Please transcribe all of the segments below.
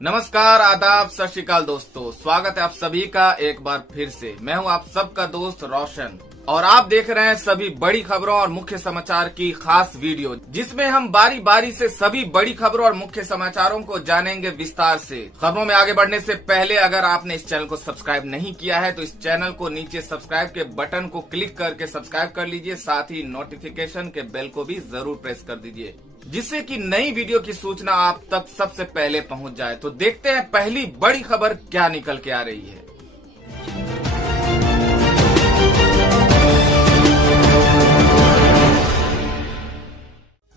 नमस्कार, आदाब, सत श्री अकाल दोस्तों। स्वागत है आप सभी का एक बार फिर से। मैं हूं आप सबका दोस्त रोशन और आप देख रहे हैं सभी बड़ी खबरों और मुख्य समाचार की खास वीडियो, जिसमें हम बारी बारी से सभी बड़ी खबरों और मुख्य समाचारों को जानेंगे विस्तार से। खबरों में आगे बढ़ने से पहले अगर आपने इस चैनल को सब्सक्राइब नहीं किया है तो इस चैनल को नीचे सब्सक्राइब के बटन को क्लिक करके सब्सक्राइब कर लीजिए। साथ ही नोटिफिकेशन के बेल को भी जरूर प्रेस कर दीजिए, जिससे कि नई वीडियो की सूचना आप तक सबसे पहले पहुंच जाए। तो देखते हैं पहली बड़ी खबर क्या निकल के आ रही है।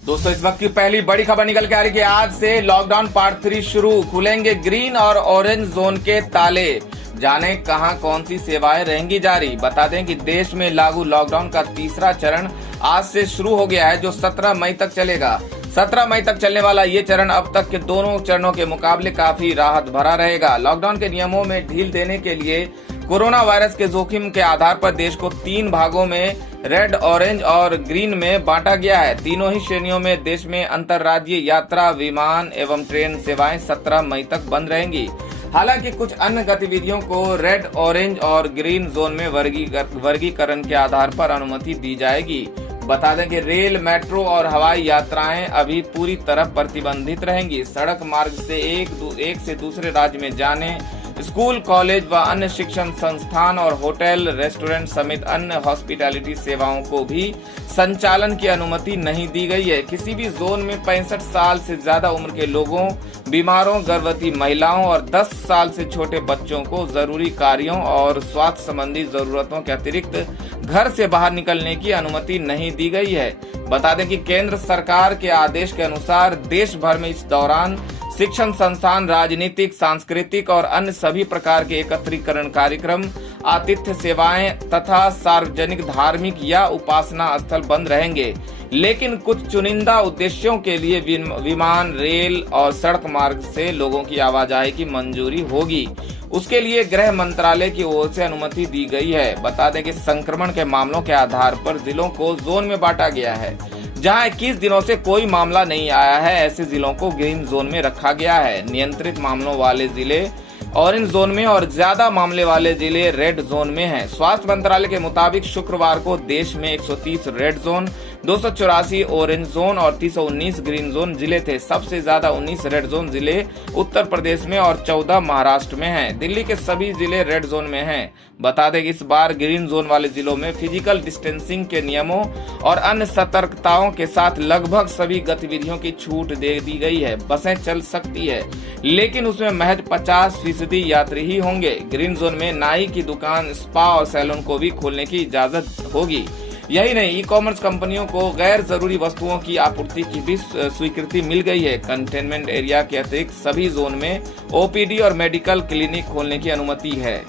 दोस्तों, इस वक्त की पहली बड़ी खबर निकल के आ रही है कि आज से लॉकडाउन पार्ट 3 शुरू। खुलेंगे ग्रीन और ऑरेंज जोन के ताले। जाने कहां कौन सी सेवाएं रहेंगी जारी। बता दें कि देश में लागू लॉकडाउन का तीसरा चरण आज से शुरू हो गया है, जो 17 मई तक चलेगा। 17 मई तक चलने वाला ये चरण अब तक के दोनों चरणों के मुकाबले काफी राहत भरा रहेगा। लॉकडाउन के नियमों में ढील देने के लिए कोरोना वायरस के जोखिम के आधार पर देश को 3 भागों में रेड, ऑरेंज और ग्रीन में बांटा गया है। तीनों ही श्रेणियों में देश में अंतर्राज्यीय यात्रा, विमान एवं ट्रेन सेवाएं 17 मई तक बंद रहेंगी। हालांकि कुछ अन्य गतिविधियों को रेड, ऑरेंज और ग्रीन जोन में वर्गीकरण के आधार पर अनुमति दी जाएगी। बता दें कि रेल, मेट्रो और हवाई यात्राएं अभी पूरी तरह प्रतिबंधित रहेंगी। सड़क मार्ग से एक से दूसरे राज्य में जाने, स्कूल, कॉलेज व अन्य शिक्षण संस्थान और होटल, रेस्टोरेंट समेत अन्य हॉस्पिटैलिटी सेवाओं को भी संचालन की अनुमति नहीं दी गई है। किसी भी जोन में 65 साल से ज्यादा उम्र के लोगों, बीमारों, गर्भवती महिलाओं और 10 साल से छोटे बच्चों को जरूरी कार्यों और स्वास्थ्य संबंधी जरूरतों के अतिरिक्त घर से बाहर निकलने की अनुमति नहीं दी गई है। बता दें कि केंद्र सरकार के आदेश के अनुसार देश भर में इस दौरान शिक्षण संस्थान, राजनीतिक, सांस्कृतिक और अन्य सभी प्रकार के एकत्रीकरण कार्यक्रम, आतिथ्य सेवाएं तथा सार्वजनिक, धार्मिक या उपासना स्थल बंद रहेंगे। लेकिन कुछ चुनिंदा उद्देश्यों के लिए विमान, रेल और सड़क मार्ग से लोगों की आवाजाही की मंजूरी होगी। उसके लिए गृह मंत्रालय की ओर से अनुमति दी गई है। बता दें कि संक्रमण के मामलों के आधार पर जिलों को जोन में बांटा गया है। जहां 21 दिनों से कोई मामला नहीं आया है, ऐसे जिलों को ग्रीन जोन में रखा गया है। नियंत्रित मामलों वाले जिले ऑरेंज जोन में और ज्यादा मामले वाले जिले रेड जोन में हैं। स्वास्थ्य मंत्रालय के मुताबिक शुक्रवार को देश में 130 रेड जोन, 284 ऑरेंज जोन और 319 ग्रीन जोन जिले थे। सबसे ज्यादा 19 रेड जोन जिले उत्तर प्रदेश में और 14 महाराष्ट्र में हैं। दिल्ली के सभी जिले रेड जोन में हैं। बता दें कि इस बार ग्रीन जोन वाले जिलों में फिजिकल डिस्टेंसिंग के नियमों और अन्य सतर्कताओं के साथ लगभग सभी गतिविधियों की छूट दे दी गई है। बसें चल सकती है, लेकिन उसमें महज 50% यात्री ही होंगे। ग्रीन जोन में नाई की दुकान, स्पा और सैलून को भी खोलने की इजाजत होगी। यही नहीं, ई कॉमर्स कंपनियों को गैर जरूरी वस्तुओं की आपूर्ति की भी स्वीकृति मिल गई है। कंटेनमेंट एरिया के अतिरिक्त सभी जोन में ओपीडी और मेडिकल क्लिनिक खोलने की अनुमति है।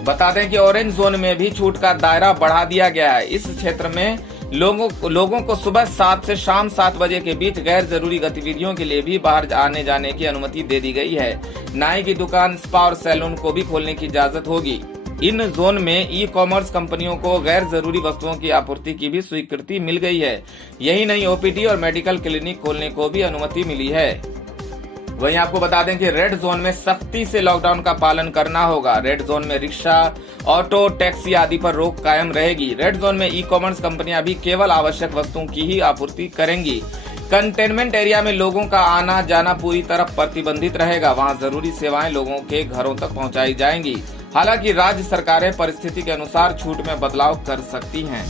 बता दें कि ऑरेंज जोन में भी छूट का दायरा बढ़ा दिया गया है। इस क्षेत्र में लोगों को सुबह 7 से शाम 7 बजे के बीच गैर जरूरी गतिविधियों के लिए भी बाहर आने जाने की अनुमति दे दी गई है। नाई की दुकान, स्पा और सैलून को भी खोलने की इजाजत होगी। इन जोन में ई कॉमर्स कंपनियों को गैर जरूरी वस्तुओं की आपूर्ति की भी स्वीकृति मिल गई है। यही नहीं, ओपीडी और मेडिकल क्लिनिक खोलने को भी अनुमति मिली है। वहीं आपको बता दें कि रेड जोन में सख्ती से लॉकडाउन का पालन करना होगा। रेड जोन में रिक्शा, ऑटो, टैक्सी आदि पर रोक कायम रहेगी। रेड जोन में ई कॉमर्स कंपनियां भी केवल आवश्यक वस्तुओं की ही आपूर्ति करेंगी। कंटेनमेंट एरिया में लोगों का आना जाना पूरी तरह प्रतिबंधित रहेगा। वहां जरूरी सेवाएं लोगों के घरों तक पहुंचाई जाएंगी। हालांकि राज्य सरकारें परिस्थिति के अनुसार छूट में बदलाव कर सकती हैं।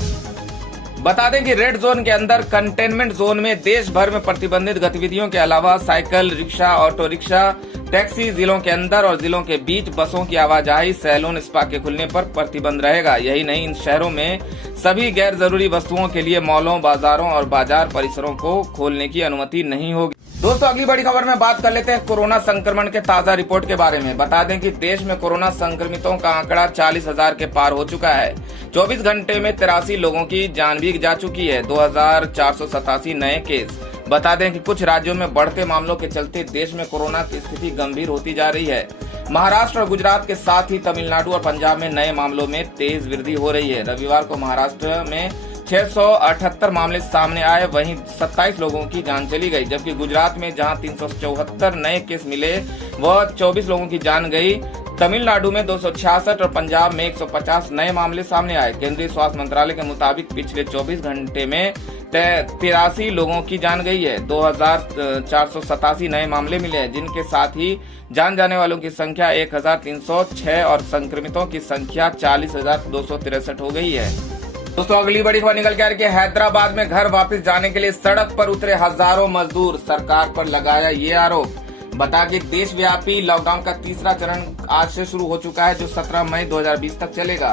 बता दें कि रेड जोन के अंदर कंटेनमेंट जोन में देश भर में प्रतिबंधित गतिविधियों के अलावा cycle, rickshaw, auto rickshaw, taxi, जिलों के अंदर और जिलों के बीच बसों की आवाजाही, सैलून, स्पा के खुलने पर प्रतिबंध रहेगा। यही नहीं, इन शहरों में सभी गैर जरूरी वस्तुओं के लिए मॉलों, बाजारों और बाजार परिसरों को खोलने की अनुमति नहीं होगी। दोस्तों, अगली बड़ी खबर में बात कर लेते हैं कोरोना संक्रमण के ताजा रिपोर्ट के बारे में। बता दें कि देश में कोरोना संक्रमितों का आंकड़ा 40,000 के पार हो चुका है। 24 घंटे में 83 लोगों की जान भी जा चुकी है। 2487 नए केस। बता दें कि कुछ राज्यों में बढ़ते मामलों के चलते देश में कोरोना की स्थिति गंभीर होती जा रही है। महाराष्ट्र और गुजरात के साथ ही तमिलनाडु और पंजाब में नए मामलों में तेज वृद्धि हो रही है। रविवार को महाराष्ट्र में 678 मामले सामने आए, वहीं 27 लोगों की जान चली गई, जबकि गुजरात में जहां 374 नए केस मिले, वह 24 लोगों की जान गई। तमिलनाडु में 266 और पंजाब में 150 नए मामले सामने आए। केंद्रीय स्वास्थ्य मंत्रालय के मुताबिक पिछले 24 घंटे में 83 लोगों की जान गई है। 2487 नए मामले मिले हैं, जिनके साथ ही जान जाने वालों की संख्या 1306 और संक्रमितों की संख्या 40,263 हो गई है। दोस्तों, अगली बड़ी खबर निकल के आ रही है। हैदराबाद में घर वापस जाने के लिए सड़क पर उतरे हजारों मजदूर, सरकार पर लगाया ये आरोप। बता कि देशव्यापी लॉकडाउन का तीसरा चरण आज से शुरू हो चुका है, जो 17 मई 2020 तक चलेगा।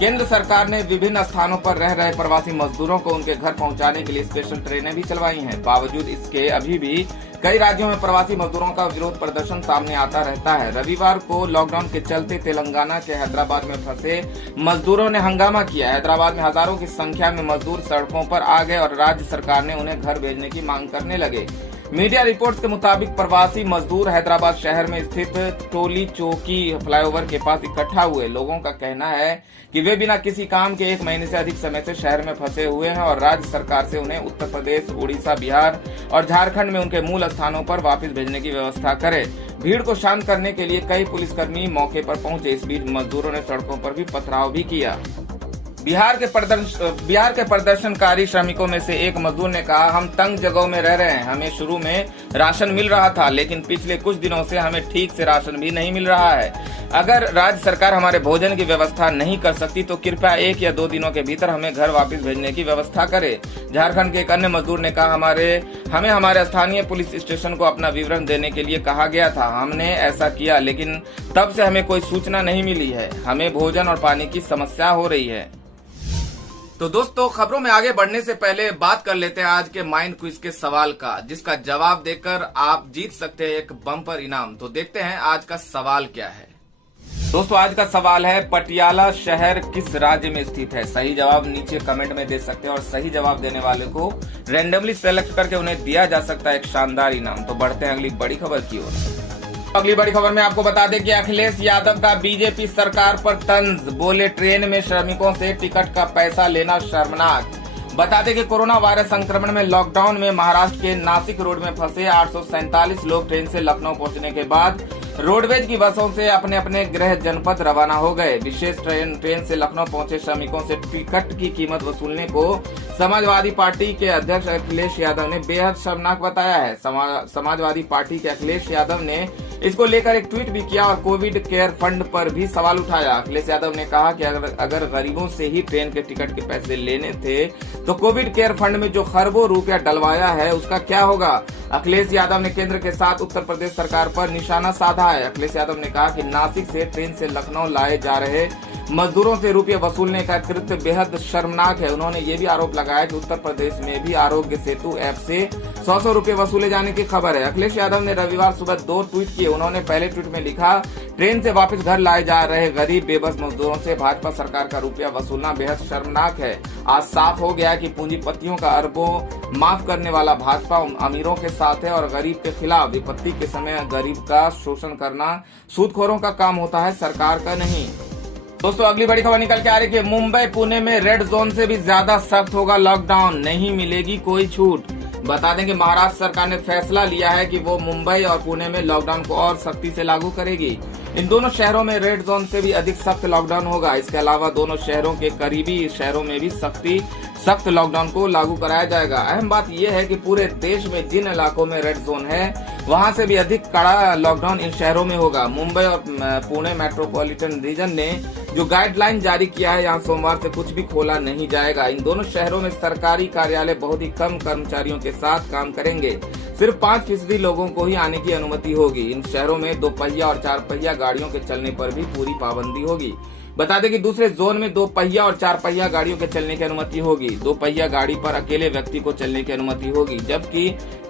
केंद्र सरकार ने विभिन्न स्थानों पर रह रहे प्रवासी मजदूरों को उनके घर पहुंचाने के लिए स्पेशल ट्रेनें भी चलवाई हैं। बावजूद इसके अभी भी कई राज्यों में प्रवासी मजदूरों का विरोध प्रदर्शन सामने आता रहता है। रविवार को लॉकडाउन के चलते तेलंगाना के हैदराबाद में फंसे मजदूरों ने हंगामा किया। हैदराबाद में हजारों की संख्या में मजदूर सड़कों पर आ गए और राज्य सरकार ने उन्हें घर भेजने की मांग करने लगे। मीडिया रिपोर्ट्स के मुताबिक प्रवासी मजदूर हैदराबाद शहर में स्थित टोली चौकी फ्लाईओवर के पास इकट्ठा हुए। लोगों का कहना है कि वे बिना किसी काम के 1 महीने से अधिक समय से शहर में फंसे हुए हैं और राज्य सरकार से उन्हें उत्तर प्रदेश, उड़ीसा, बिहार और झारखंड में उनके मूल स्थानों पर वापस भेजने की व्यवस्था करे। भीड़ को शांत करने के लिए कई पुलिसकर्मी मौके पर पहुंचे। इस बीच मजदूरों ने सड़कों पर भी पथराव भी किया। बिहार के प्रदर्शनकारी श्रमिकों में से एक मजदूर ने कहा, हम तंग जगहों में रह रहे हैं। हमें शुरू में राशन मिल रहा था, लेकिन पिछले कुछ दिनों से हमें ठीक से राशन भी नहीं मिल रहा है। अगर राज्य सरकार हमारे भोजन की व्यवस्था नहीं कर सकती तो कृपया 1 या 2 दिनों के भीतर हमें घर वापस भेजने की व्यवस्था करे। झारखंड के एक अन्य मजदूर ने कहा, हमें हमारे स्थानीय पुलिस स्टेशन को अपना विवरण देने के लिए कहा गया था। हमने ऐसा किया, लेकिन तब से हमें कोई सूचना नहीं मिली है। हमें भोजन और पानी की समस्या हो रही है। तो दोस्तों, खबरों में आगे बढ़ने से पहले बात कर लेते हैं आज के माइंड क्विज के सवाल का, जिसका जवाब देकर आप जीत सकते हैं एक बम्पर इनाम। तो देखते हैं आज का सवाल क्या है। दोस्तों, आज का सवाल है, पटियाला शहर किस राज्य में स्थित है? सही जवाब नीचे कमेंट में दे सकते हैं और सही जवाब देने वाले को रैंडमली सेलेक्ट करके उन्हें दिया जा सकता है एक शानदार इनाम। तो बढ़ते हैं अगली बड़ी खबर की ओर। अगली बड़ी खबर में आपको बता दें कि अखिलेश यादव का बीजेपी सरकार पर तंज, बोले ट्रेन में श्रमिकों से टिकट का पैसा लेना शर्मनाक। बता दें कि कोरोना वायरस संक्रमण में लॉकडाउन में महाराष्ट्र के नासिक रोड में फंसे 847 लोग ट्रेन से लखनऊ पहुंचने के बाद रोडवेज की बसों से अपने अपने गृह जनपद रवाना हो गए। विशेष ट्रेन से लखनऊ पहुंचे श्रमिकों से टिकट की कीमत वसूलने को समाजवादी पार्टी के अध्यक्ष अखिलेश यादव ने बेहद शर्मनाक बताया है। समाजवादी पार्टी के अखिलेश यादव ने इसको लेकर एक ट्वीट भी किया और कोविड केयर फंड पर भी सवाल उठाया। अखिलेश यादव ने कहा कि अगर गरीबों से ही ट्रेन के टिकट के पैसे लेने थे तो कोविड केयर फंड में जो खरबों रुपया डलवाया है उसका क्या होगा। अखिलेश यादव ने केंद्र के साथ उत्तर प्रदेश सरकार पर निशाना साधा है। अखिलेश यादव ने कहा कि नासिक से ट्रेन से लखनऊ लाए जा रहे मजदूरों से रुपये वसूलने का कृत्य बेहद शर्मनाक है। उन्होंने ये भी आरोप लगाया कि उत्तर प्रदेश में भी आरोग्य सेतु ऐप से 100 रुपये वसूले जाने की खबर है। अखिलेश यादव ने रविवार सुबह 2 ट्वीट किए। उन्होंने पहले ट्वीट में लिखा, ट्रेन से वापस घर लाए जा रहे गरीब बेबस मजदूरों से भाजपा सरकार का रुपया वसूलना बेहद शर्मनाक है। आज साफ हो गया कि पूंजीपतियों का अरबों माफ करने वाला भाजपा अमीरों के साथ है और गरीब के खिलाफ। विपत्ति के समय गरीब का शोषण करना सूदखोरों का काम होता है, सरकार का नहीं। दोस्तों, अगली बड़ी खबर निकल के आ रही है कि मुंबई पुणे में रेड जोन से भी ज्यादा सख्त होगा लॉकडाउन, नहीं मिलेगी कोई छूट। बता दें कि महाराष्ट्र सरकार ने फैसला लिया है कि वो मुंबई और पुणे में लॉकडाउन को और सख्ती से लागू करेगी। इन दोनों शहरों में रेड जोन से भी अधिक सख्त लॉकडाउन होगा। इसके अलावा दोनों शहरों के करीबी शहरों में भी सख्त लॉकडाउन को लागू कराया जाएगा। अहम बात यह है कि पूरे देश में जिन इलाकों में रेड जोन है वहां से भी अधिक कड़ा लॉकडाउन इन शहरों में होगा। मुंबई और पुणे मेट्रोपॉलिटन रीजन ने जो गाइडलाइन जारी किया है, यहाँ सोमवार से कुछ भी खोला नहीं जाएगा। इन दोनों शहरों में सरकारी कार्यालय बहुत ही कम कर्मचारियों के साथ काम करेंगे। सिर्फ 5% लोगों को ही आने की अनुमति होगी। इन शहरों में 2 पहिया और 4 पहिया गाड़ियों के चलने पर भी पूरी पाबंदी होगी। बता दें कि दूसरे जोन में 2 पहिया और 4 पहिया गाड़ियों के चलने की अनुमति होगी। 2 पहिया गाड़ी पर अकेले व्यक्ति को चलने की अनुमति होगी, जबकि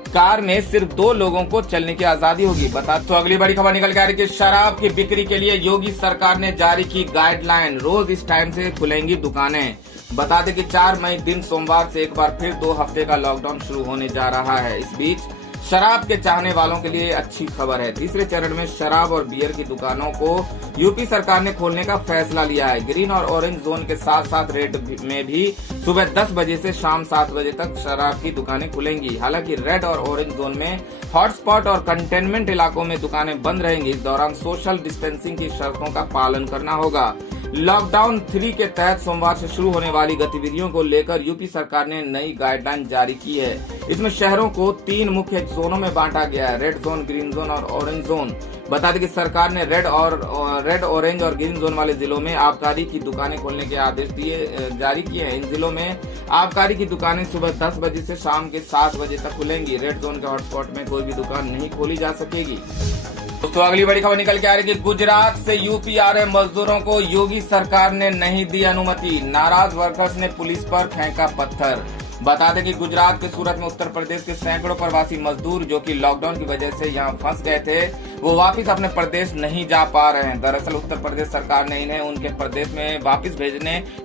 कार में सिर्फ 2 लोगों को चलने की आजादी होगी। बता तो अगली बड़ी खबर निकल के आ रही है कि शराब की बिक्री के लिए योगी सरकार ने जारी की गाइडलाइन, रोज इस टाइम से खुलेंगी दुकानें। बता दें कि 4 मई दिन सोमवार से एक बार फिर 2 हफ्ते का लॉकडाउन शुरू होने जा रहा है। इस बीच शराब के चाहने वालों के लिए अच्छी खबर है। तीसरे चरण में शराब और बियर की दुकानों को यूपी सरकार ने खोलने का फैसला लिया है। ग्रीन और ऑरेंज जोन के साथ साथ रेड में भी सुबह 10 बजे से शाम 7 बजे तक शराब की दुकानें खुलेंगी। हालांकि रेड और ऑरेंज जोन में हॉटस्पॉट और कंटेनमेंट इलाकों में दुकानें बंद रहेंगी। इस दौरान सोशल डिस्टेंसिंग की शर्तों का पालन करना होगा। लॉकडाउन 3 के तहत सोमवार से शुरू होने वाली गतिविधियों को लेकर यूपी सरकार ने नई गाइडलाइन जारी की है। इसमें शहरों को 3 मुख्य जोनों में बांटा गया है, रेड जोन, ग्रीन जोन और ऑरेंज जोन। बता दें कि सरकार ने रेड, ऑरेंज और ग्रीन जोन वाले जिलों में आबकारी की दुकानें खोलने के आदेश जारी किए हैं। इन जिलों में आबकारी की दुकानें सुबह 10 बजे से शाम के 7 बजे तक खुलेंगी। रेड जोन के हॉटस्पॉट में कोई भी दुकान नहीं खोली जा सकेगी। दोस्तों अगली बड़ी खबर निकल के आ रही है कि गुजरात से यूपी आ रहे मजदूरों को योगी सरकार ने नहीं दी अनुमति। नाराज वर्कर्स ने पुलिस पर फेंका पत्थर। बता दें कि गुजरात के सूरत में उत्तर प्रदेश के सैकड़ों प्रवासी मजदूर जो कि लॉकडाउन की वजह से यहां फंस गए थे, वो वापस अपने प्रदेश नहीं जा पा रहे हैं। दरअसल उत्तर प्रदेश सरकार ने इन्हें उनके प्रदेश में वापस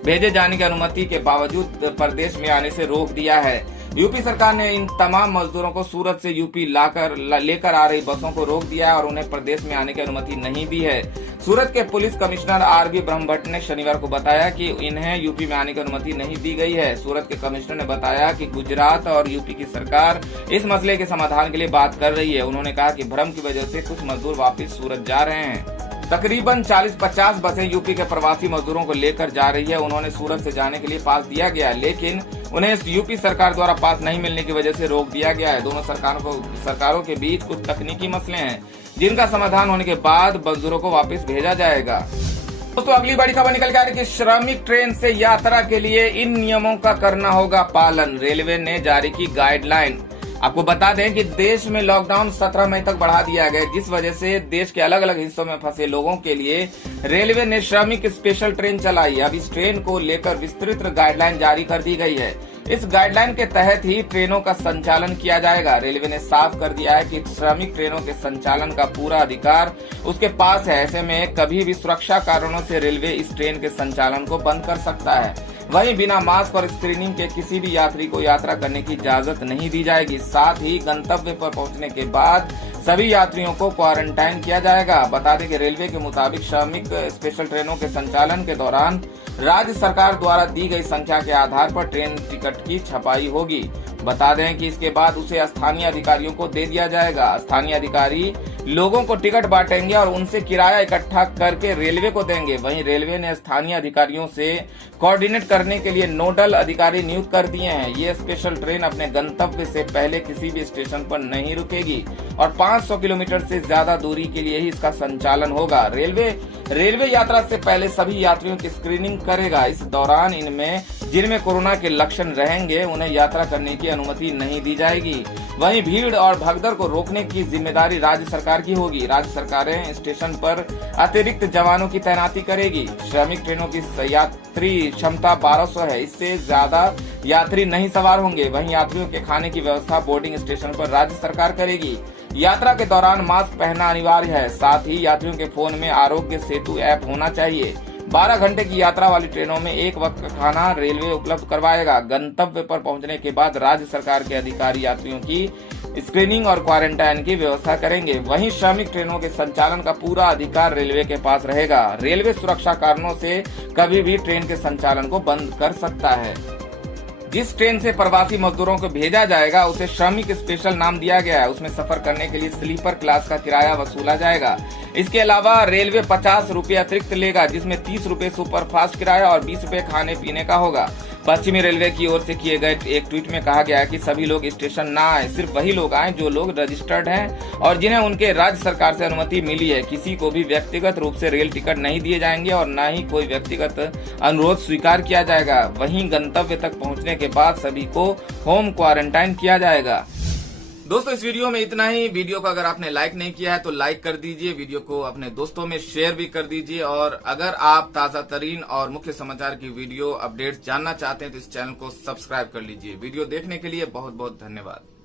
भेजे जाने की अनुमति के बावजूद प्रदेश में आने से रोक दिया है। यूपी सरकार ने इन तमाम मजदूरों को सूरत से यूपी लेकर आ रही बसों को रोक दिया है और उन्हें प्रदेश में आने की अनुमति नहीं दी है। सूरत के पुलिस कमिश्नर आरबी ब्रह्मभट्ट ने शनिवार को बताया कि इन्हें यूपी में आने की अनुमति नहीं दी गई है। सूरत के कमिश्नर ने बताया कि गुजरात और यूपी की सरकार इस मसले के समाधान के लिए बात कर रही है। उन्होंने कहा कि भ्रम की वजह से कुछ मजदूर वापस सूरत जा रहे हैं। तकरीबन 40-50 बसें यूपी के प्रवासी मजदूरों को लेकर जा रही है। उन्होंने सूरत से जाने के लिए पास दिया गया, लेकिन उन्हें यूपी सरकार द्वारा पास नहीं मिलने की वजह से रोक दिया गया है। दोनों सरकारों के बीच कुछ तकनीकी मसले हैं, जिनका समाधान होने के बाद मजदूरों को वापस भेजा जाएगा। दोस्तों अगली बड़ी खबर निकल के आ रही है कि श्रमिक ट्रेन से यात्रा के लिए इन नियमों का करना होगा पालन। रेलवे ने जारी की गाइडलाइन। आपको बता दें कि देश में लॉकडाउन 17 मई तक बढ़ा दिया गया, जिस वजह से देश के अलग अलग हिस्सों में फंसे लोगों के लिए रेलवे ने श्रमिक स्पेशल ट्रेन चलाई। अब इस ट्रेन को लेकर विस्तृत गाइडलाइन जारी कर दी गई है। इस गाइडलाइन के तहत ही ट्रेनों का संचालन किया जाएगा। रेलवे ने साफ कर दिया है कि श्रमिक ट्रेनों के संचालन का पूरा अधिकार उसके पास है। ऐसे में कभी भी सुरक्षा कारणों से रेलवे इस ट्रेन के संचालन को बंद कर सकता है। वहीं बिना मास्क और स्क्रीनिंग के किसी भी यात्री को यात्रा करने की इजाजत नहीं दी जाएगी। साथ ही गंतव्य पर पहुंचने के बाद सभी यात्रियों को क्वारंटाइन किया जाएगा। बता दें कि रेलवे के मुताबिक श्रमिक स्पेशल ट्रेनों के संचालन के दौरान राज्य सरकार द्वारा दी गई संख्या के आधार पर ट्रेन टिकट की छपाई होगी। बता दें कि इसके बाद उसे स्थानीय अधिकारियों को दे दिया जाएगा। स्थानीय अधिकारी लोगों को टिकट बांटेंगे और उनसे किराया इकट्ठा करके रेलवे को देंगे। वहीं रेलवे ने स्थानीय अधिकारियों से कोऑर्डिनेट करने के लिए नोडल अधिकारी नियुक्त कर दिए हैं। ये स्पेशल ट्रेन अपने गंतव्य से पहले किसी भी स्टेशन पर नहीं रुकेगी और 500 किलोमीटर से ज्यादा दूरी के लिए ही इसका संचालन होगा। रेलवे यात्रा से पहले सभी यात्रियों की स्क्रीनिंग करेगा। इस दौरान जिनमें कोरोना के लक्षण रहेंगे उन्हें यात्रा करने की अनुमति नहीं दी जाएगी। वहीं भीड़ और भगदड़ को रोकने की जिम्मेदारी राज्य सरकार की होगी। राज्य सरकारें स्टेशन पर अतिरिक्त जवानों की तैनाती करेगी। श्रमिक ट्रेनों की यात्री क्षमता 1200 है, इससे ज्यादा यात्री नहीं सवार होंगे। वहीं यात्रियों के खाने की व्यवस्था बोर्डिंग स्टेशन पर राज्य सरकार करेगी। यात्रा के दौरान मास्क पहनना अनिवार्य है। साथ ही यात्रियों के फोन में आरोग्य सेतु ऐप होना चाहिए। 12 घंटे की यात्रा वाली ट्रेनों में एक वक्त का खाना रेलवे उपलब्ध करवाएगा। गंतव्य पर पहुंचने के बाद राज्य सरकार के अधिकारी यात्रियों की स्क्रीनिंग और क्वारंटाइन की व्यवस्था करेंगे। वहीं श्रमिक ट्रेनों के संचालन का पूरा अधिकार रेलवे के पास रहेगा। रेलवे सुरक्षा कारणों से कभी भी ट्रेन के संचालन को बंद कर सकता है। जिस ट्रेन से प्रवासी मजदूरों को भेजा जाएगा उसे श्रमिक स्पेशल नाम दिया गया है। उसमें सफर करने के लिए स्लीपर क्लास का किराया वसूला जाएगा। इसके अलावा रेलवे 50 रुपए अतिरिक्त लेगा, जिसमें 30 रुपए सुपर फास्ट किराया और 20 रुपए खाने पीने का होगा। पश्चिमी रेलवे की ओर से किए गए एक ट्वीट में कहा गया है कि सभी लोग स्टेशन न आए, सिर्फ वही लोग आए जो लोग रजिस्टर्ड हैं और जिन्हें उनके राज्य सरकार से अनुमति मिली है। किसी को भी व्यक्तिगत रूप से रेल टिकट नहीं दिए जाएंगे और न ही कोई व्यक्तिगत अनुरोध स्वीकार किया जाएगा। वहीं गंतव्य तक पहुंचने के बाद सभी को होम क्वारंटाइन किया जाएगा। दोस्तों इस वीडियो में इतना ही। वीडियो को अगर आपने लाइक नहीं किया है तो लाइक कर दीजिए, वीडियो को अपने दोस्तों में शेयर भी कर दीजिए और अगर आप ताजा तरीन और मुख्य समाचार की वीडियो अपडेट्स जानना चाहते हैं तो इस चैनल को सब्सक्राइब कर लीजिए। वीडियो देखने के लिए बहुत बहुत धन्यवाद।